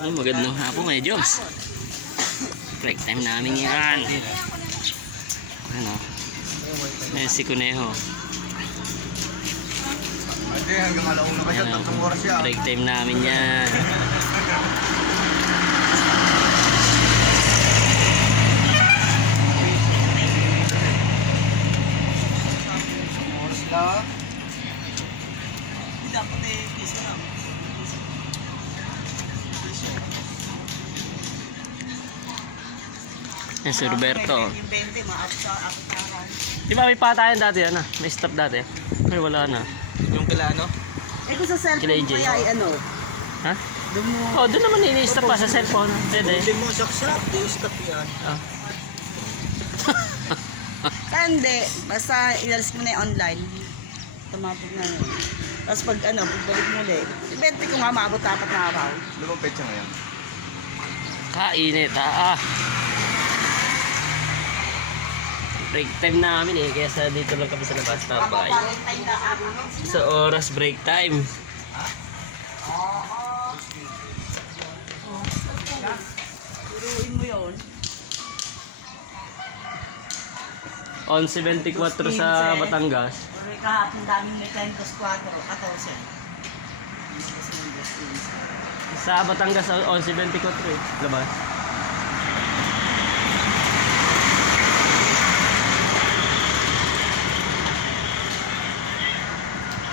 Ay, magandang hapon kayo, Joms. Break time namin yan. Ano? Ayan si Kuneho. Break time namin yan. Yan si Roberto. Di ba may patayan dati ano? May stop dati. Ay wala na. Yung kila ano? Eh kung sa cellphone Kila AJ. kaya ay ano? Ha? Doon mo. Oh, doon naman ini-stop pa sa cellphone. Pwede. Hindi mo saksak, di stop yan. Ah. Hindi. Basta inalis mo na yung online. Tumapog na yun. Tapos pag ano, pagbalik mo ulit. 20 ko nga maabot dapat na araw. Ano bang petsa ngayon? Kainit ah. Break time namin eh. Kaya sa dito lang kami sa labas tabay. Sa oras break time. Turuin mo yun. 11.24 sa Batangas. Pero kahapon daming mechanics 4, 14. Sa Batangas 11.24 eh. Labas.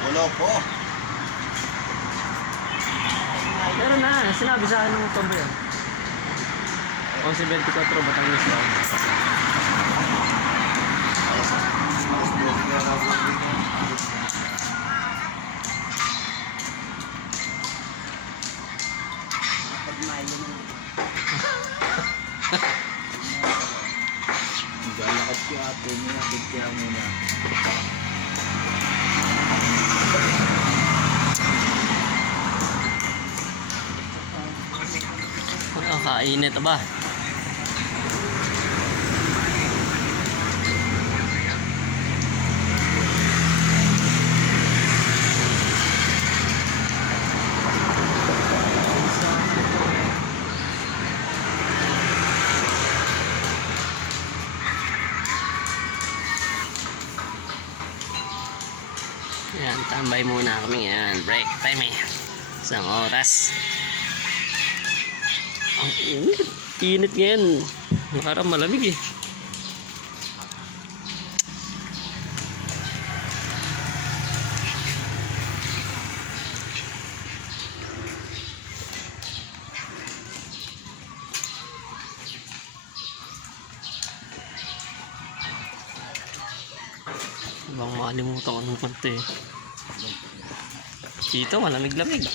Wala po. Meron na. Sinabi sa akin ng Tombe yan. 11.24 Batangas lang. Galakad si ate niya, bigyan mo na. Kainit ba? Yan, tambay muna kami yan. Break time eh. Isang oras. Ang init. Init ngayon. Parang malamig eh. Bang makalimutan ko ng konti. Dito malamig-lamig.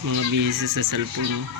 Mga busy sa cellphone.